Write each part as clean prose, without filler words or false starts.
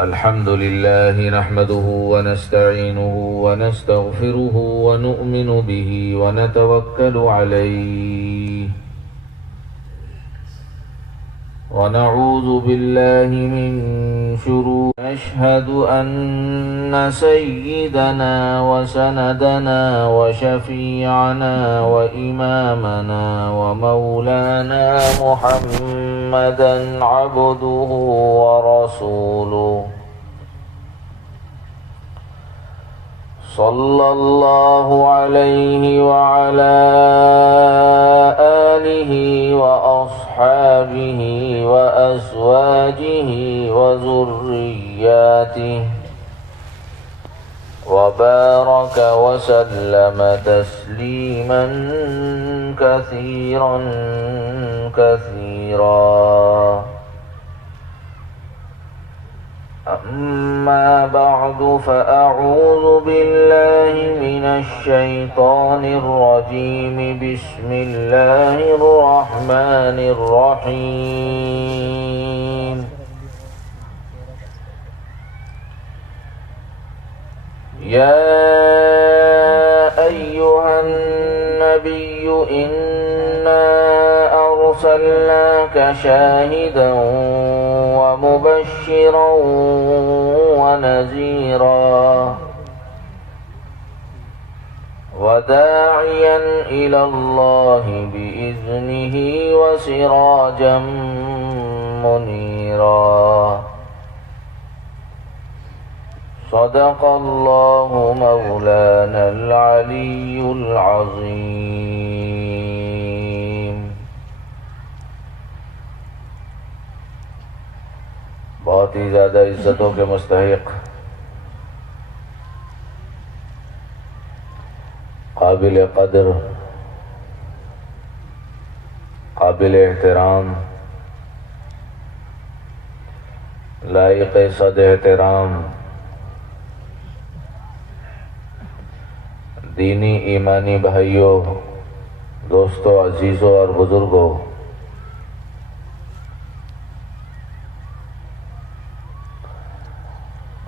الحمد لله نحمده ونستعينه ونستغفره ونؤمن به ونتوكل عليه ونعوذ بالله من شرور. نشهد أن سيدنا وسندنا وشفيعنا وإمامنا ومولانا محمدا عبده ورسوله صلى الله عليه وعلى آله وأصحابه وأزواجه وذرياته وبارك وسلم تسليما كثيرا كثيرا. أما بعد فأعوذ بالله من الشيطان الرجيم. بسم الله الرحمن الرحيم. يا أيها النبي إنا أرسلناك شاهدا ومبشرا ونذيرا وداعيا إلى الله بإذنه وسراجا منيرا. صدق الله مولانا العلي العظيم. بہت ہی زیادہ عزتوں کے مستحق، قابل قدر، قابل احترام، لائق صد احترام دینی ایمانی بھائیوں، دوستوں، عزیزوں اور بزرگوں،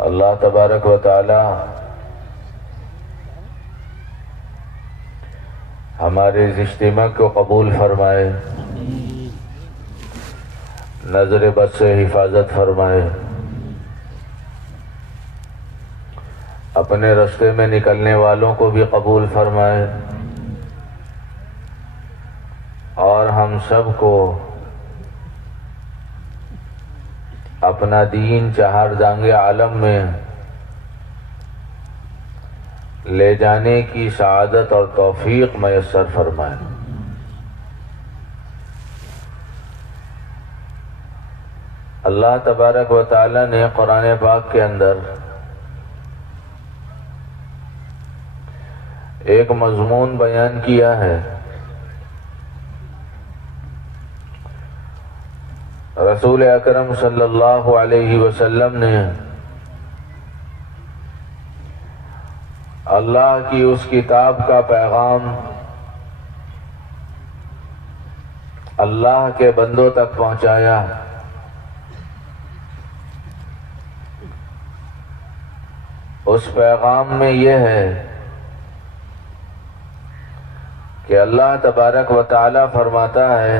اللہ تبارک و تعالی ہمارے اس اجتماع کو قبول فرمائے، نظر بد سے حفاظت فرمائے، اپنے راستے میں نکلنے والوں کو بھی قبول فرمائے، اور ہم سب کو اپنا دین چہار دانگ عالم میں لے جانے کی سعادت اور توفیق میسر فرمائے۔ اللہ تبارک و تعالی نے قرآن پاک کے اندر ایک مضمون بیان کیا ہے۔ رسول اکرم صلی اللہ علیہ وسلم نے اللہ کی اس کتاب کا پیغام اللہ کے بندوں تک پہنچایا۔ اس پیغام میں یہ ہے کہ اللہ تبارک و تعالی فرماتا ہے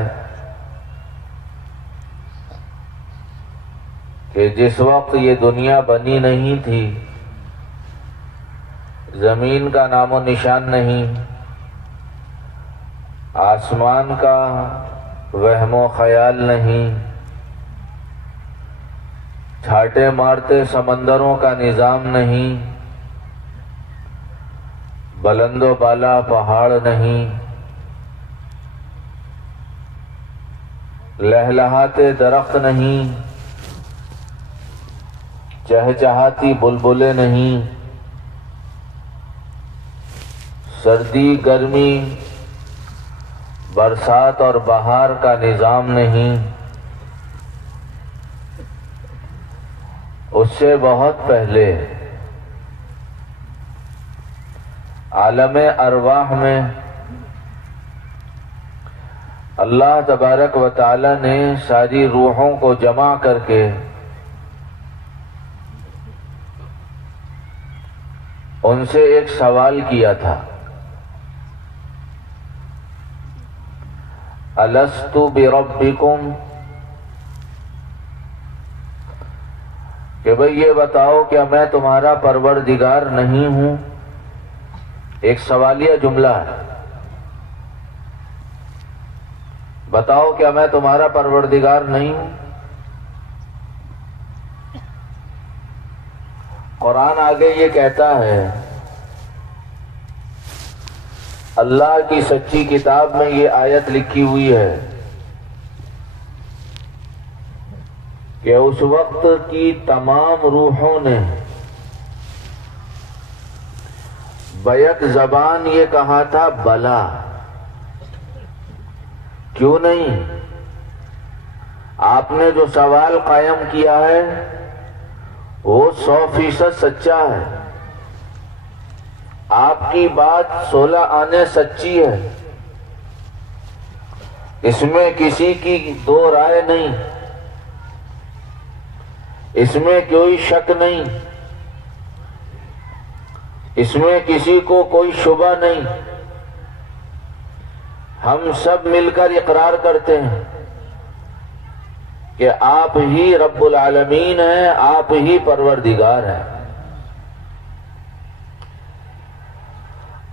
کہ جس وقت یہ دنیا بنی نہیں تھی، زمین کا نام و نشان نہیں، آسمان کا وہم و خیال نہیں، چھاٹے مارتے سمندروں کا نظام نہیں، بلند و بالا پہاڑ نہیں، لہلہاتے درخت نہیں، چہچہاتی بلبلیں نہیں، سردی گرمی برسات اور بہار کا نظام نہیں، اس سے بہت پہلے عالم ارواح میں اللہ تبارک و تعالی نے ساری روحوں کو جمع کر کے ان سے ایک سوال کیا تھا، الست بربکم، کہ بھئی یہ بتاؤ کیا میں تمہارا پروردگار نہیں ہوں؟ ایک سوالیہ جملہ ہے، بتاؤ کیا میں تمہارا پروردگار نہیں ہوں؟ قرآن آگے یہ کہتا ہے، اللہ کی سچی کتاب میں یہ آیت لکھی ہوئی ہے کہ اس وقت کی تمام روحوں نے بیک زبان یہ کہا تھا بلا، کیوں نہیں؟ آپ نے جو سوال قائم کیا ہے وہ 100% سچا ہے، آپ کی بات 16 آنے سچی ہے، اس میں کسی کی دو رائے نہیں، اس میں کوئی شک نہیں، اس میں کسی کو کوئی شبہ نہیں، ہم سب مل کر اقرار کرتے ہیں کہ آپ ہی رب العالمین ہیں، آپ ہی پروردگار ہیں۔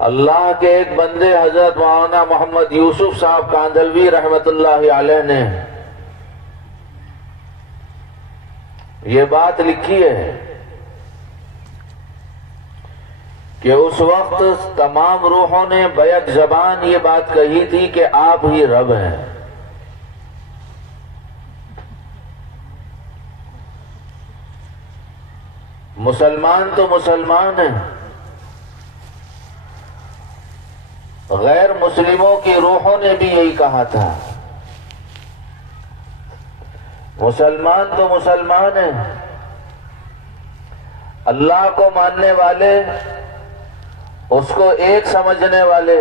اللہ کے ایک بندے حضرت مولانا محمد یوسف صاحب کاندھلوی رحمت اللہ علیہ نے یہ بات لکھی ہے کہ اس وقت تمام روحوں نے بیک زبان یہ بات کہی تھی کہ آپ ہی رب ہیں۔ مسلمان تو مسلمان ہیں، غیر مسلموں کی روحوں نے بھی یہی کہا تھا، مسلمان تو مسلمان ہیں، اللہ کو ماننے والے، اس کو ایک سمجھنے والے،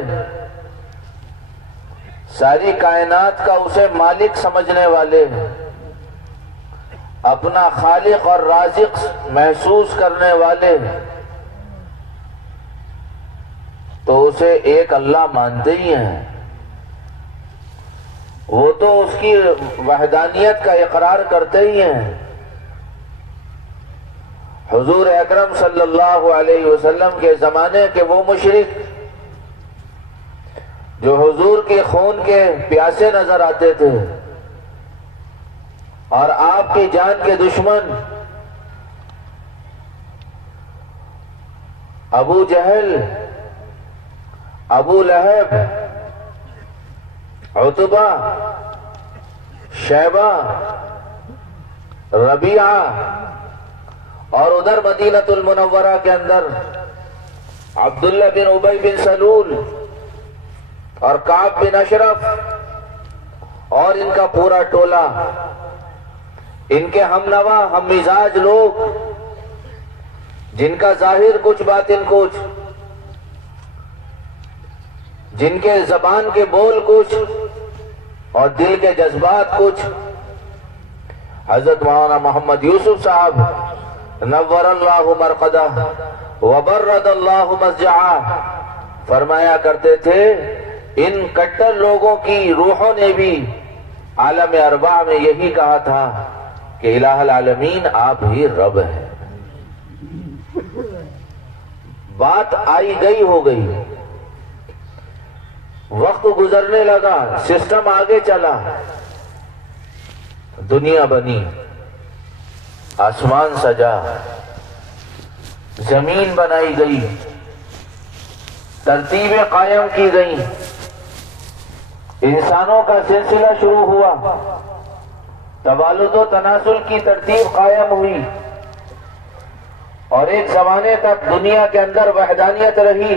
ساری کائنات کا اسے مالک سمجھنے والے، اپنا خالق اور رازق محسوس کرنے والے، تو اسے ایک اللہ مانتے ہی ہیں، وہ تو اس کی وحدانیت کا اقرار کرتے ہی ہیں۔ حضور اکرم صلی اللہ علیہ وسلم کے زمانے کے وہ مشرک جو حضور کے خون کے پیاسے نظر آتے تھے اور آپ کی جان کے دشمن ابو جہل، ابو لہب، عتبہ، شیبہ، ربیعہ، اور ادھر مدینہ المنورہ کے اندر عبداللہ بن ابی بن سلول اور کعب بن اشرف اور ان کا پورا ٹولہ، ان کے ہم نوا ہم مزاج لوگ، جن کا ظاہر کچھ باطن کچھ، جن کے زبان کے بول کچھ اور دل کے جذبات کچھ۔ حضرت مولانا محمد یوسف صاحب نور اللہ مرقدہ وبرد اللہ مسجعہ فرمایا کرتے تھے، ان کٹر لوگوں کی روحوں نے بھی عالم ارواح میں یہی کہا تھا کہ الہ العالمین آپ ہی رب ہیں۔ بات آئی گئی ہو گئی، وقت گزرنے لگا، سسٹم آگے چلا، دنیا بنی، آسمان سجا، زمین بنائی گئی، ترتیبیں قائم کی گئیں، انسانوں کا سلسلہ شروع ہوا، تبالد و تناسل کی ترتیب قائم ہوئی، اور ایک زمانے تک دنیا کے اندر وحدانیت رہی،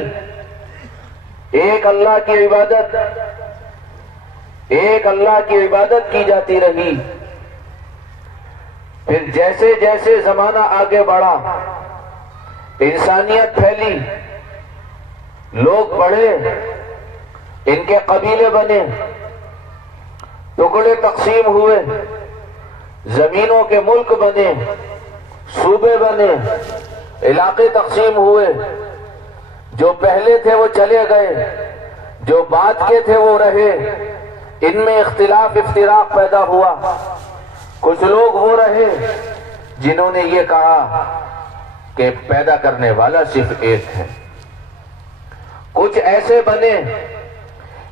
ایک اللہ کی عبادت، ایک اللہ کی عبادت کی جاتی رہی۔ پھر جیسے جیسے زمانہ آگے بڑھا، انسانیت پھیلی، لوگ بڑھے، ان کے قبیلے بنے، ٹکڑے تقسیم ہوئے، زمینوں کے ملک بنے، صوبے بنے، علاقے تقسیم ہوئے، جو پہلے تھے وہ چلے گئے، جو بعد کے تھے وہ رہے، ان میں اختلاف افتراق پیدا ہوا۔ کچھ لوگ وہ رہے جنہوں نے یہ کہا کہ پیدا کرنے والا صرف ایک ہے، کچھ ایسے بنے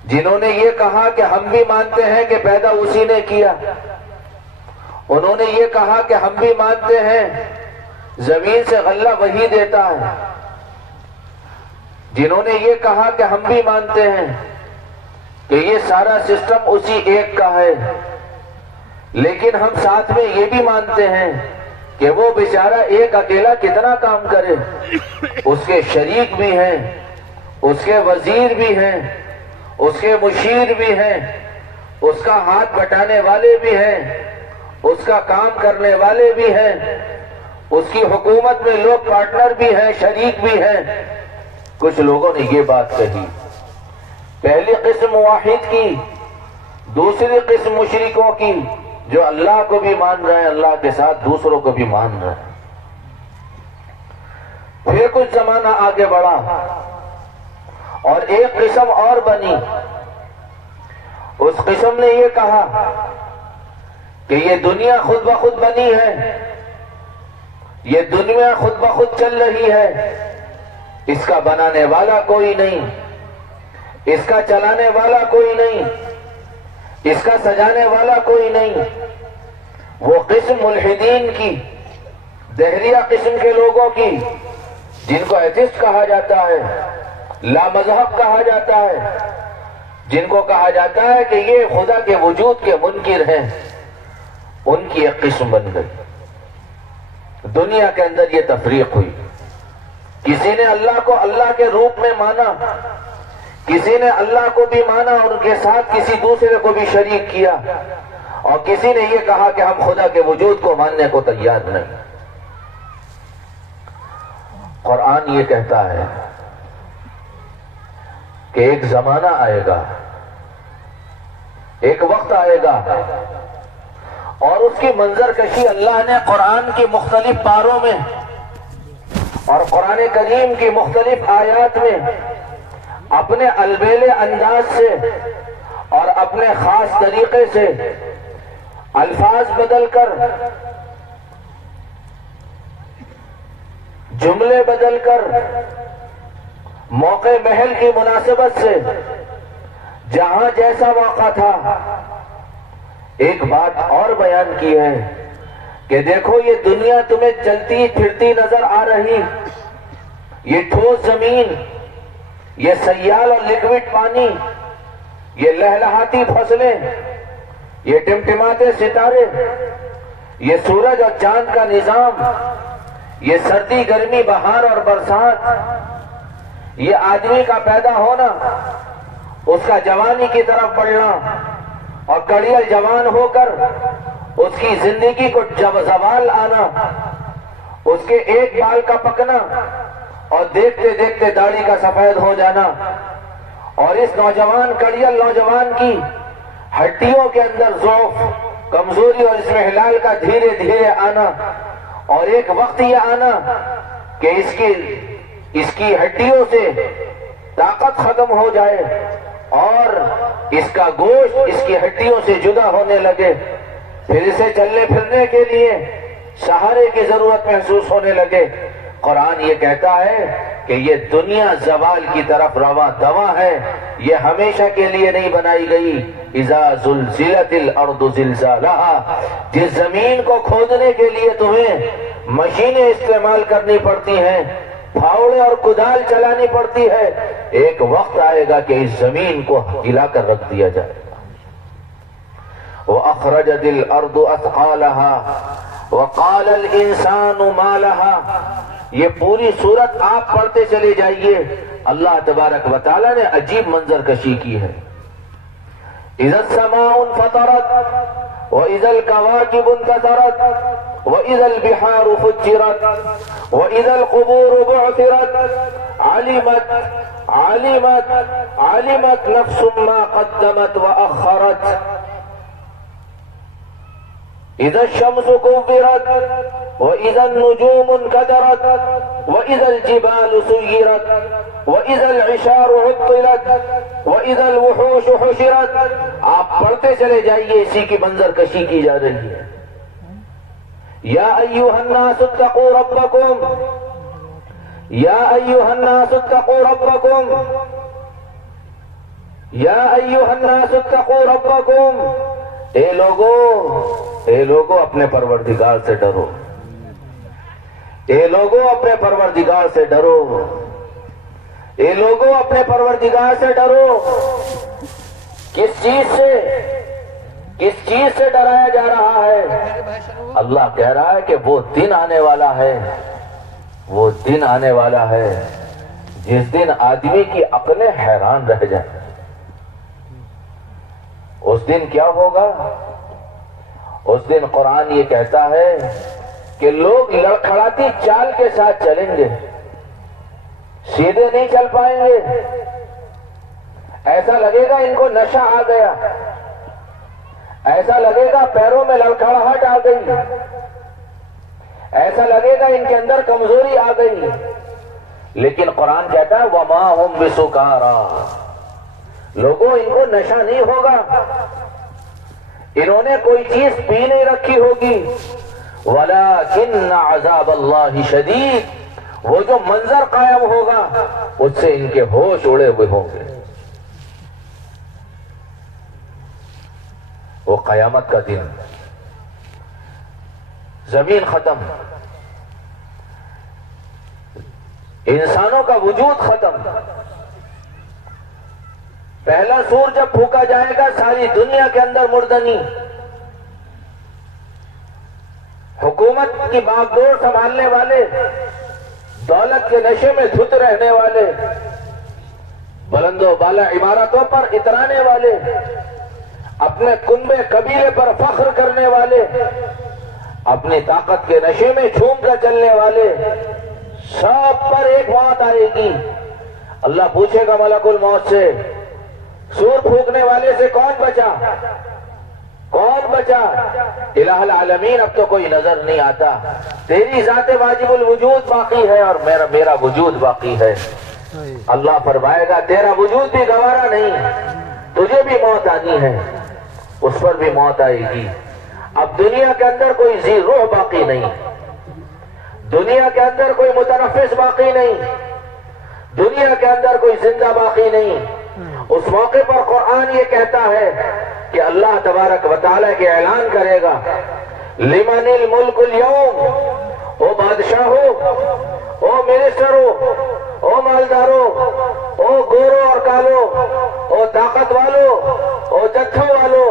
جنہوں نے یہ کہا کہ ہم بھی مانتے ہیں کہ پیدا اسی نے کیا، انہوں نے یہ کہا کہ ہم بھی مانتے ہیں زمین سے غلہ وہی دیتا ہے، جنہوں نے یہ کہا کہ ہم بھی مانتے ہیں کہ یہ سارا سسٹم اسی ایک کا ہے، لیکن ہم ساتھ میں یہ بھی مانتے ہیں کہ وہ بیچارہ ایک اکیلا کتنا کام کرے، اس کے شریک بھی ہیں، اس کے وزیر بھی ہیں، اس کے مشیر بھی ہیں، اس کا ہاتھ بٹانے والے بھی ہیں، اس کا کام کرنے والے بھی ہیں، اس کی حکومت میں لوگ پارٹنر بھی ہیں، شریک بھی ہیں۔ کچھ لوگوں نے یہ بات کہی، پہلی قسم واحد کی، دوسری قسم مشرکوں کی، جو اللہ کو بھی مان رہے ہیں، اللہ کے ساتھ دوسروں کو بھی مان رہے ہیں۔ پھر کچھ زمانہ آگے بڑھا اور ایک قسم اور بنی، اس قسم نے یہ کہا کہ یہ دنیا خود بخود بنی ہے، یہ دنیا خود بخود چل رہی ہے، اس کا بنانے والا کوئی نہیں، اس کا چلانے والا کوئی نہیں، اس کا سجانے والا کوئی نہیں۔ وہ قسم ملحدین کی، دہریہ قسم کے لوگوں کی، جن کو ایتھسٹ کہا جاتا ہے، لا مذہب کہا جاتا ہے، جن کو کہا جاتا ہے کہ یہ خدا کے وجود کے منکر ہیں، ان کی ایک قسم بن گئی۔ دنیا کے اندر یہ تفریق ہوئی، کسی نے اللہ کو اللہ کے روپ میں مانا، کسی نے اللہ کو بھی مانا اور ان کے ساتھ کسی دوسرے کو بھی شریک کیا، اور کسی نے یہ کہا کہ ہم خدا کے وجود کو ماننے کو تیار نہیں۔ قرآن یہ کہتا ہے کہ ایک زمانہ آئے گا، ایک وقت آئے گا، اور اس کی منظر کشی اللہ نے قرآن کی مختلف پاروں میں اور قرآن کریم کی مختلف آیات میں اپنے البیلے انداز سے اور اپنے خاص طریقے سے الفاظ بدل کر، جملے بدل کر، موقع محل کی مناسبت سے جہاں جیسا موقع تھا ایک بات اور بیان کی ہے کہ دیکھو یہ دنیا تمہیں چلتی پھرتی نظر آ رہی، یہ ٹھوس زمین، یہ سیال اور لکوڈ پانی، یہ لہلہاتی فصلیں، یہ ٹمٹماتے ستارے، یہ سورج اور چاند کا نظام، یہ سردی گرمی بہار اور برسات، یہ آدمی کا پیدا ہونا، اس کا جوانی کی طرف بڑھنا اور کڑیل جوان ہو کر اس کی زندگی کو جب زوال آنا، اس کے ایک بال کا پکنا اور دیکھتے دیکھتے داڑھی کا سفید ہو جانا، اور اس نوجوان کڑیل نوجوان کی ہڈیوں کے اندر ضعف، کمزوری اور اس میں ہلال کا دھیرے دھیرے آنا، اور ایک وقت یہ آنا کہ اس کی ہڈیوں سے طاقت ختم ہو جائے اور اس کا گوشت اس کی ہڈیوں سے جدا ہونے لگے، پھر اسے چلنے پھرنے کے لیے سہارے کی ضرورت محسوس ہونے لگے۔ قرآن یہ کہتا ہے کہ یہ دنیا زوال کی طرف رواں دواں ہے، یہ ہمیشہ کے لیے نہیں بنائی گئی۔ اذا زلزلت الارض زلزالها، جس زمین کو کھودنے کے لیے تمہیں مشینیں استعمال کرنی پڑتی ہیں، پھاوڑے اور کدال چلانی پڑتی ہے، ایک وقت آئے گا کہ اس زمین کو ہلا کر رکھ دیا جائے گا۔ وَأَخْرَجَتِ الْأَرْضُ أَثْقَالَهَا وَقَالَ الْإِنسَانُ مَا لَهَا۔ یہ پوری صورت آپ پڑھتے چلے جائیے، اللہ تبارک و تعالیٰ نے عجیب منظر کشی کی ہے۔ اِذَا السَّمَاءُ انْفَطَرَتْ وَإِذَا الْكَوَاكِبُ انْتَثَرَتْ وَإِذَا الْبِحَارُ فُجِّرَتْ وَإِذَا الْقُبُورُ بُعْثِرَتْ عَلِمَتْ نَفْسٌ مَا قَدَّمَتْ وَأَخَّرَتْ إِذَا الشَّمْسُ كُوِّرَتْ وَإِذَا النُّجُومُ انْكَدَرَتْ وَإِذَا الْجِبَالُ سُيِّرَتْ وَإِذَا الْعِشَارُ عُطِّلَتْ وَإِذَا الْوُحُوشُ حُشِرَتْ. آپ پڑھتے چلے جائیے، اسی کی منظر کشی کی جا رہی ہے. یا ایھا الناس اتقوا ربکم، یا ایھا الناس اتقوا ربکم، یا ایھا الناس اتقوا ربکم. اے لوگو اپنے پروردگار سے ڈرو. اے لوگو اپنے پروردگار سے ڈرو. اے لوگو اپنے پروردگار سے ڈرو. کس چیز سے ڈرایا جا رہا ہے؟ اللہ کہہ رہا ہے کہ وہ دن آنے والا ہے، وہ دن آنے والا ہے جس دن آدمی کی عقلیں حیران رہ جائیں. اس دن کیا ہوگا؟ اس دن قرآن یہ کہتا ہے کہ لوگ لڑکھڑاتی چال کے ساتھ چلیں گے، سیدھے نہیں چل پائیں گے. ایسا لگے گا ان کو نشہ آ گیا، ایسا لگے گا پیروں میں لڑکھڑاہٹ آ گئی، ایسا لگے گا ان کے اندر کمزوری آ گئی. لیکن قرآن کہتا ہے وَمَا هُمْ بِسُكَارَىٰ. لوگوں ان کو نشہ نہیں ہوگا، انہوں نے کوئی چیز پی نہیں رکھی ہوگی. وَلَٰكِنَّ عَذَابَ اللَّهِ شَدِيدٌ. وہ جو منظر قائم ہوگا اس سے ان کے ہوش اڑے ہوئے ہوں گے. وہ قیامت کا دن، زمین ختم، انسانوں کا وجود ختم. پہلا سور جب پھونکا جائے گا ساری دنیا کے اندر مردنی. حکومت کی باغ دوڑ سنبھالنے والے، دولت کے نشے میں دھت رہنے والے، بلند و بالا عمارتوں پر اترانے والے، اپنے کنبے قبیلے پر فخر کرنے والے، اپنی طاقت کے نشے میں جھوم کر چلنے والے، سب پر ایک موت آئے گی. اللہ پوچھے گا ملک الموت سے سور پھونکنے والے سے کون بچا؟ کون بچا؟ الہ العالمین اب تو کوئی نظر نہیں آتا، تیری ذات واجب الوجود باقی ہے اور میرا وجود باقی ہے. اللہ فرمائے گا تیرا وجود بھی گوارا نہیں، تجھے بھی موت آنی ہے، اس پر بھی موت آئے گی. اب دنیا کے اندر کوئی ذی روح باقی نہیں، دنیا کے اندر کوئی متنفس باقی نہیں، دنیا کے اندر کوئی زندہ باقی نہیں. اس موقع پر قرآن یہ کہتا ہے کہ اللہ تبارک و تعالیٰ کے اعلان کرے گا لمن الملک اليوم. او بادشاہ ہو، او منسٹر ہو، او مالدارو، او گورو اور کالو، او طاقت والو، او جتھوں والو،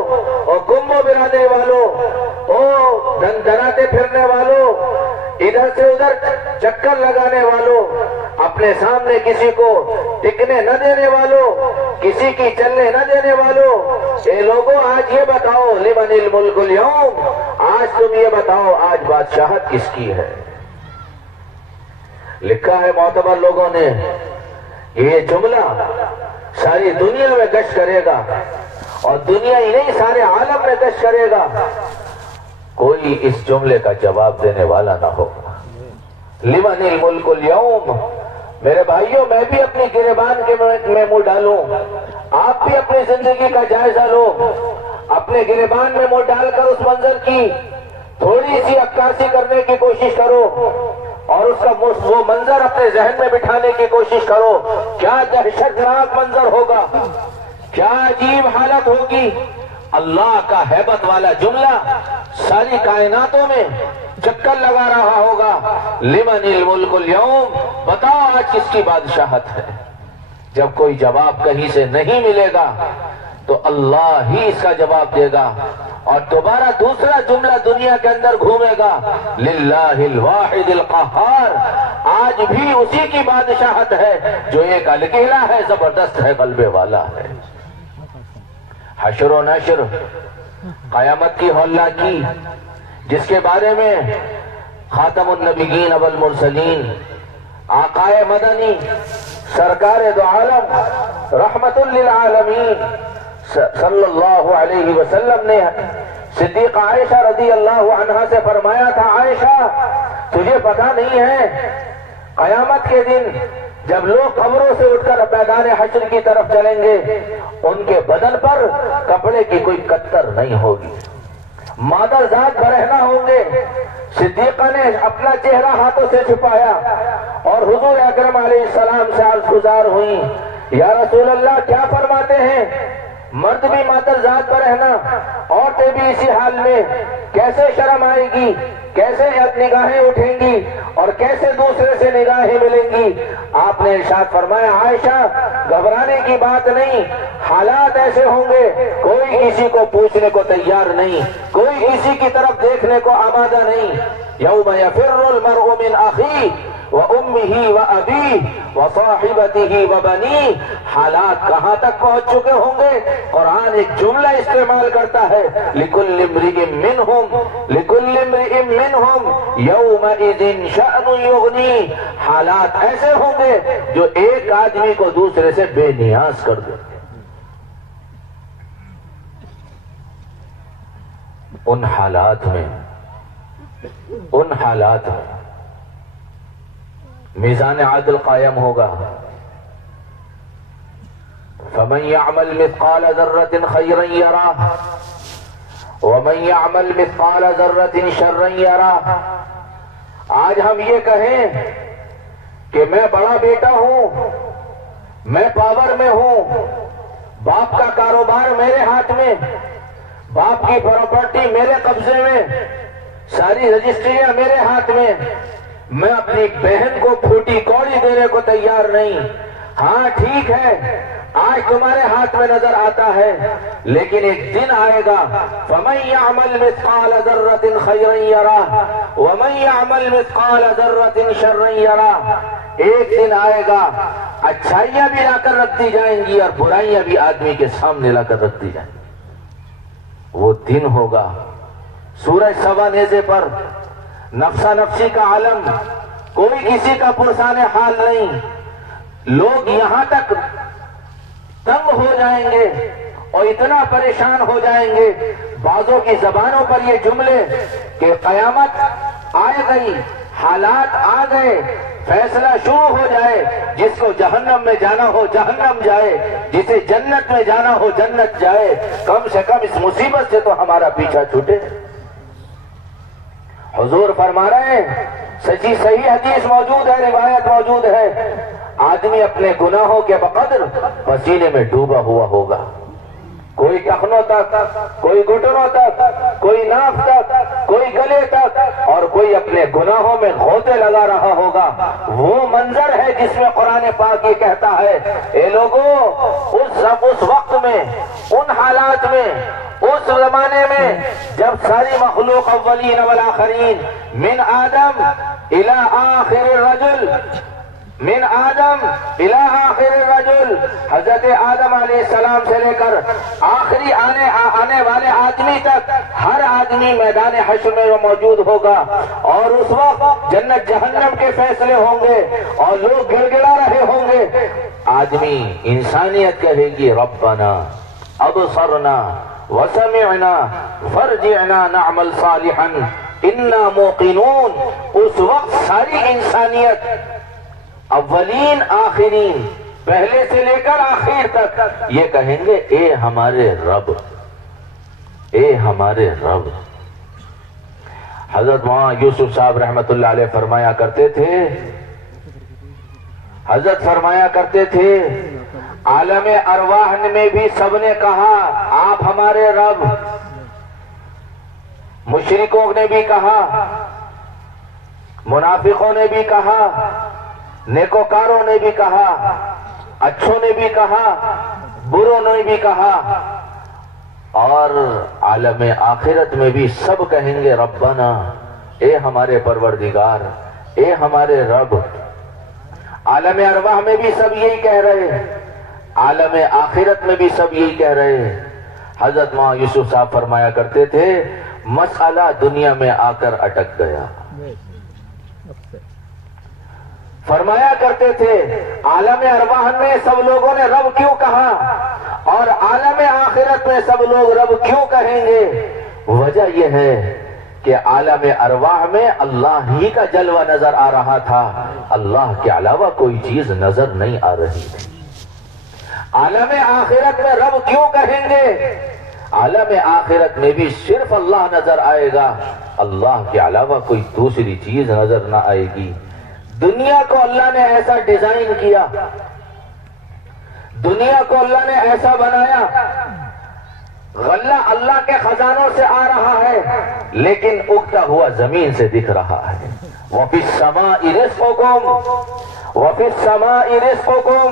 او گمو برانے والو، او دھناتے پھرنے والو، ادھر سے ادھر چکر لگانے والو، اپنے سامنے کسی کو ٹکنے نہ دینے والو، کسی کی چلنے نہ دینے والو. اے لوگوں آج یہ بتاؤ لمن الملک اليوم، آج تم یہ بتاؤ آج بادشاہت کس کی ہے؟ لکھا ہے معتبر لوگوں نے یہ جملہ ساری دنیا میں گشت کرے گا، اور دنیا ہی نہیں سارے عالم میں گشت کرے گا، کوئی اس جملے کا جواب دینے والا نہ ہوگا. لمن الملک اليوم. میرے بھائیوں میں بھی اپنی گریبان کے میں منہ ڈالوں، آپ بھی اپنی زندگی کا جائزہ لو، اپنے گریبان میں منہ ڈال کر اس منظر کی تھوڑی سی عکاسی کرنے کی کوشش کرو اور اس کا وہ منظر اپنے ذہن میں بٹھانے کی کوشش کرو. کیا دہشتناک منظر ہوگا، کیا عجیب حالت ہوگی. اللہ کا ہیبت والا جملہ ساری کائناتوں میں چکر لگا رہا ہوگا لمن الملک اليوم. بتاؤ آج کس کی بادشاہت ہے؟ جب کوئی جواب کہیں سے نہیں ملے گا تو اللہ ہی اس کا جواب دے گا، اور دوبارہ دوسرا جملہ دنیا کے اندر گھومے گا للہ الواحد القہار. آج بھی اسی کی بادشاہت ہے جو ایک الکیلا ہے، زبردست ہے، غلبے والا ہے. حشر و نشر، قیامت کی ہولہ کی، جس کے بارے میں خاتم النبیین ابو المرسلین آقائے مدنی سرکار دو عالم رحمت للعالمین صلی اللہ علیہ وسلم نے صدیق عائشہ رضی اللہ عنہا سے فرمایا تھا، عائشہ تجھے پتہ نہیں ہے قیامت کے دن جب لوگ قبروں سے اٹھ کر میدان حشر کی طرف چلیں گے ان کے بدن پر کپڑے کی کوئی قطر نہیں ہوگی، مادر ذات برہنہ ہوں گے۔ صدیقہ نے اپنا چہرہ ہاتھوں سے چھپایا اور حضور اکرم علیہ السلام سے عرض گزار ہوئی، یا رسول اللہ کیا فرماتے ہیں؟ مرد بھی مادر ذات برہنہ، عورتیں بھی اسی حال میں، کیسے شرم آئے گی، کیسے نگاہیں اٹھیں گی اور کیسے دوسرے سے نگاہیں ملیں گی؟ آپ نے ارشاد فرمایا، عائشہ گھبرانے کی بات نہیں، حالات ایسے ہوں گے کوئی کسی کو پوچھنے کو تیار نہیں، کوئی کسی کی طرف دیکھنے کو آمادہ نہیں۔ یوم یفر المرء من اخیہ وَأُمِّهِ وَأَبِيهِ وَصَاحِبَتِهِ وَبَنِيهِ، حالات کہاں تک پہنچ چکے ہوں گے؟ قرآن ایک جملہ استعمال کرتا ہے، لِكُلِّ امْرِئٍ مِّنْهُمْ يَوْمَئِذٍ شَأْنٌ يُغْنِيهِ، حالات ایسے ہوں گے جو ایک آدمی کو دوسرے سے بے نیاز کر دیں گے۔ ان حالات میں میزان عدل قائم ہوگا۔ فمن يعمل مثقال ذرة خيرا يراه ومن يعمل مثقال ذرة شرا يراه۔ آج ہم یہ کہیں کہ میں بڑا بیٹا ہوں، میں پاور میں ہوں، باپ کا کاروبار میرے ہاتھ میں، باپ کی پراپرٹی میرے قبضے میں، ساری رجسٹریاں میرے ہاتھ میں، میں اپنی بہن کو پھوٹی کوڑی دینے کو تیار نہیں۔ ہاں ٹھیک ہے، آج تمہارے ہاتھ میں نظر آتا ہے، لیکن ایک دن آئے گا، فَمَن يَعْمَلْ مِثْقَالَ ذَرَّةٍ خَيْرًا يَرَهُ وَمَن يَعْمَلْ مِثْقَالَ ذَرَّةٍ شَرًّا يَرَهُ۔ ایک دن آئے گا اچھائیاں بھی لا کر رکھ دی جائیں گی اور برائیاں بھی آدمی کے سامنے لا کر رکھ دی جائیں گی۔ وہ دن ہوگا سورج سوا نیزے پر، نفسا نفسی کا عالم، کوئی کسی کا پرسان حال نہیں، لوگ یہاں تک تنگ ہو جائیں گے اور اتنا پریشان ہو جائیں گے، بعضوں کی زبانوں پر یہ جملے کہ قیامت آ گئی، حالات آ گئے، فیصلہ شروع ہو جائے، جس کو جہنم میں جانا ہو جہنم جائے، جسے جنت میں جانا ہو جنت جائے، کم سے کم اس مصیبت سے تو ہمارا پیچھا چھوٹے۔ حضور فرما رہے ہیں، سچی صحیح حدیث موجود ہے، روایت موجود ہے، آدمی اپنے گناہوں کے بقدر پسینے میں ڈوبا ہوا ہوگا، کوئی ٹخنوں تک، کوئی گھٹنوں تک، کوئی ناف تک، کوئی گلے تک، اور کوئی اپنے گناہوں میں غوطے لگا رہا ہوگا۔ وہ منظر ہے جس میں قرآن پاک یہ کہتا ہے، اے لوگوں اس وقت میں، ان حالات میں، اس زمانے میں جب ساری مخلوق اولین والآخرین من آدم الى آخر الرجل، من آدم الى آخر الرجل، حضرت آدم علیہ السلام سے لے کر آخری آنے والے آدمی تک، ہر آدمی میدان حشر میں موجود ہوگا، اور اس وقت جنت جہنم کے فیصلے ہوں گے اور لوگ گڑ گڑا رہے ہوں گے۔ آدمی، انسانیت کہے گی، ربنا ابصرنا وسمعنا فرجعنا نعمل صالحا انا موقنون۔ اس وقت ساری انسانیت، اولین آخرین، پہلے سے لے کر آخر تک، یہ کہیں گے، اے ہمارے رب، اے ہمارے رب۔ حضرت وہاں یوسف صاحب رحمت اللہ علیہ فرمایا کرتے تھے، حضرت فرمایا کرتے تھے، عالم ارواح میں بھی سب نے کہا آپ ہمارے رب، مشرکوں نے بھی کہا، منافقوں نے بھی کہا، نیکوکاروں نے بھی کہا، اچھوں نے بھی کہا، بروں نے بھی کہا، اور عالم آخرت میں بھی سب کہیں گے، ربنا، اے ہمارے پروردگار، اے ہمارے رب۔ عالم ارواح میں بھی سب یہی کہہ رہے ہیں، عالم آخرت میں بھی سب یہی کہہ رہے ہیں۔ حضرت وہاں یوسف صاحب فرمایا کرتے تھے، مسئلہ دنیا میں آ کر اٹک گیا۔ فرمایا کرتے تھے، عالم ارواح میں سب لوگوں نے رب کیوں کہا اور عالم آخرت میں سب لوگ رب کیوں کہیں گے؟ وجہ یہ ہے کہ عالم ارواح میں اللہ ہی کا جلوہ نظر آ رہا تھا، اللہ کے علاوہ کوئی چیز نظر نہیں آ رہی تھی۔ عالم آخرت میں رب کیوں کہیں گے؟ عالم آخرت میں بھی صرف اللہ نظر آئے گا، اللہ کے علاوہ کوئی دوسری چیز نظر نہ آئے گی۔ دنیا کو اللہ نے ایسا ڈیزائن کیا، دنیا کو اللہ نے ایسا بنایا، غلہ اللہ کے خزانوں سے آ رہا ہے لیکن اگتا ہوا زمین سے دکھ رہا ہے۔ وَفِي السَّمَاءِ رِزْقُكُمْ وَفِي السَّمَاءِ رِزْقُكُمْ،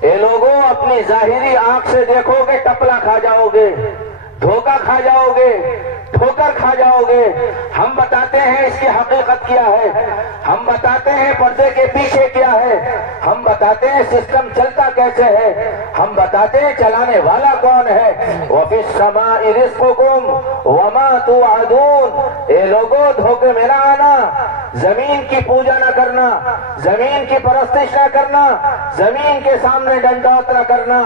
اے لوگوں اپنی ظاہری آنکھ سے دیکھو گے ٹپلا کھا جاؤ گے، دھوکہ کھا جاؤ گے، ٹھوکر کھا جاؤ گے۔ ہم بتاتے ہیں اس کی حقیقت کیا ہے، ہم بتاتے ہیں پردے کے پیچھے کیا ہے، ہم بتاتے ہیں سسٹم چلتا کیسے ہے، ہم بتاتے ہیں چلانے والا کون ہے۔ وَفِي السَّمَاءِ رِزْقُكُمْ وَمَا تُوعَدُونَ، اے لوگوں دھوکے میں نہ آنا، زمین کی پوجا نہ کرنا، زمین کی پرستش نہ کرنا، زمین کے سامنے ڈنڈوت نہ کرنا۔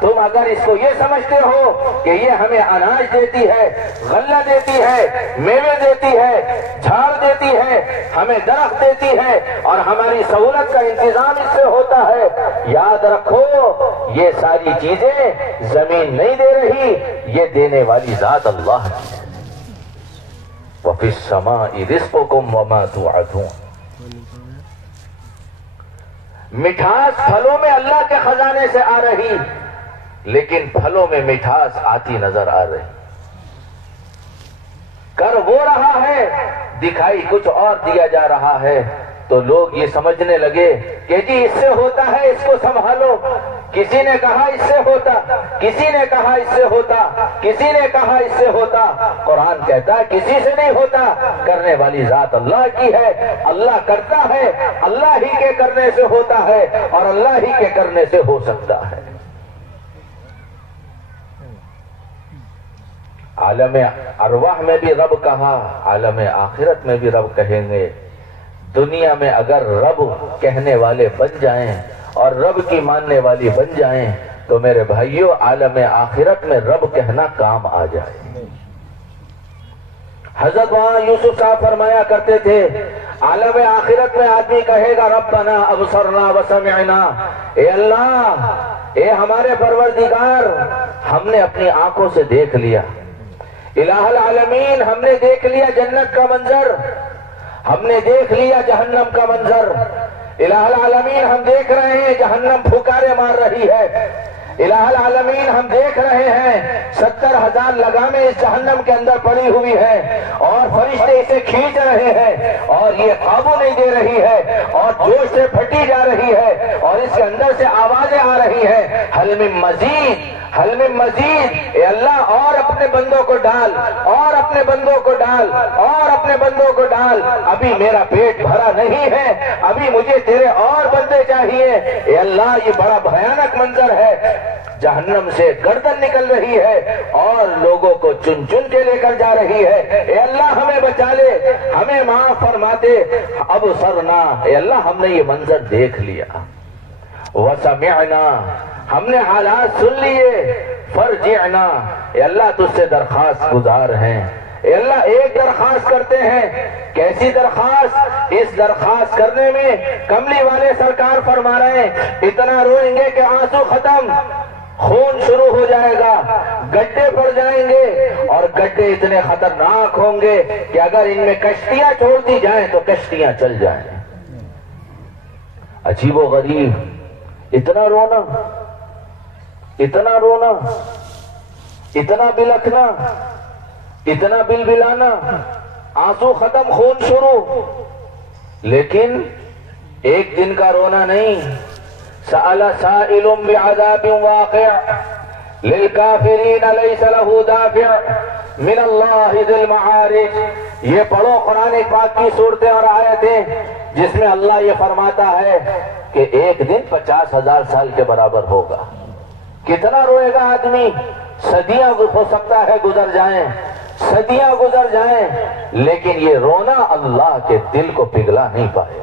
تم اگر اس کو یہ سمجھتے ہو کہ یہ ہمیں اناج دیتی ہے، غلہ دیتی ہے، میوے دیتی ہے، جھاڑ دیتی ہے، ہمیں درخت دیتی ہے اور ہماری سہولت کا انتظام اس سے ہوتا ہے، یاد رکھو یہ ساری چیزیں زمین نہیں دے رہی، یہ دینے والی ذات اللہ کی ہے۔ وَفِي السَّمَاءِ رِزْقُكُمْ وَمَا تُوعَدُونَ، مٹھاس پھلوں میں اللہ کے خزانے سے آ رہی، لیکن پھلوں میں مٹھاس آتی نظر آ رہی، کر وہ رہا ہے دکھائی کچھ اور دیا جا رہا ہے، تو لوگ یہ سمجھنے لگے کہ جی اس سے ہوتا ہے اس کو سنبھالو، کسی نے کہا اس سے ہوتا، کسی نے کہا اس سے ہوتا، کسی نے کہا اس سے ہوتا۔ قرآن کہتا ہے کسی سے نہیں ہوتا، کرنے والی ذات اللہ کی ہے، اللہ کرتا ہے، اللہ ہی کے کرنے سے ہوتا ہے اور اللہ ہی کے کرنے سے ہو سکتا ہے۔ عالم ارواح میں بھی رب کہا، عالم آخرت میں بھی رب کہیں گے۔ دنیا میں اگر رب کہنے والے بن جائیں اور رب کی ماننے والی بن جائیں تو میرے بھائیوں عالم آخرت میں رب کہنا کام آ جائے۔ حضرت وہاں یوسف صاحب فرمایا کرتے تھے عالم آخرت میں آدمی کہے گا ربنا ابصرنا وسمعنا، اے اللہ، اے ہمارے پروردگار، ہم نے اپنی آنکھوں سے دیکھ لیا، الہ العالمین ہم نے دیکھ لیا جنت کا منظر، ہم نے دیکھ لیا جہنم کا منظر، الہ العالمین ہم دیکھ رہے ہیں جہنم پھکارے مار رہی ہے، الہ العالمین ہم دیکھ رہے ہیں 70,000 لگامیں اس جہنم کے اندر پڑی ہوئی ہیں اور فرشتے اسے کھینچ رہے ہیں اور یہ قابو نہیں دے رہی ہے اور جوش سے پھٹی جا رہی ہے اور اس کے اندر سے آوازیں آ رہی ہیں، حل من مزید، حل من مزید، اے اللہ اور اپنے بندوں کو ڈال، اور اپنے بندوں کو ڈال، اور اپنے بندوں کو ڈال، ابھی میرا پیٹ بھرا نہیں ہے، ابھی مجھے تیرے اور بندے چاہیے۔ اے اللہ یہ بڑا بھیانک منظر ہے، جہنم سے گردن نکل رہی ہے اور لوگوں کو چن چن کے لے کر جا رہی ہے، اے اللہ ہمیں بچا لے، ہمیں معاف فرماتے۔ اب سرنا، اے اللہ ہم نے یہ منظر دیکھ لیا، وسمعنا ہم نے حالات سن لیے، فرجعنا اے اللہ تجھ سے درخواست گزار ہیں، اے اللہ ایک درخواست کرتے ہیں۔ کیسی درخواست؟ اس درخواست کرنے میں کملی والے سرکار فرما رہے ہیں اتنا روئیں گے کہ آنسو ختم، خون شروع ہو جائے گا، گڈھے پڑ جائیں گے اور گڈھے اتنے خطرناک ہوں گے کہ اگر ان میں کشتیاں چھوڑ دی جائیں تو کشتیاں چل جائیں۔ عجیب و غریب، اتنا رونا، اتنا رونا، اتنا بلکنا، اتنا بلبلانا، آنسو ختم خون شروع، لیکن ایک دن کا رونا نہیں۔ سأل سائل بعذاب واقع للکافرین لیس له دافع من اللہ ذی المعارج، یہ پڑھو قرآن پاک کی صورتیں اور آیتیں جس میں اللہ یہ فرماتا ہے کہ ایک دن 50,000 سال کے برابر ہوگا۔ کتنا روئے گا آدمی؟ صدیاں ہو سکتا ہے گزر جائیں، صدیاں گزر جائیں، لیکن یہ رونا اللہ کے دل کو پگھلا نہیں پائے۔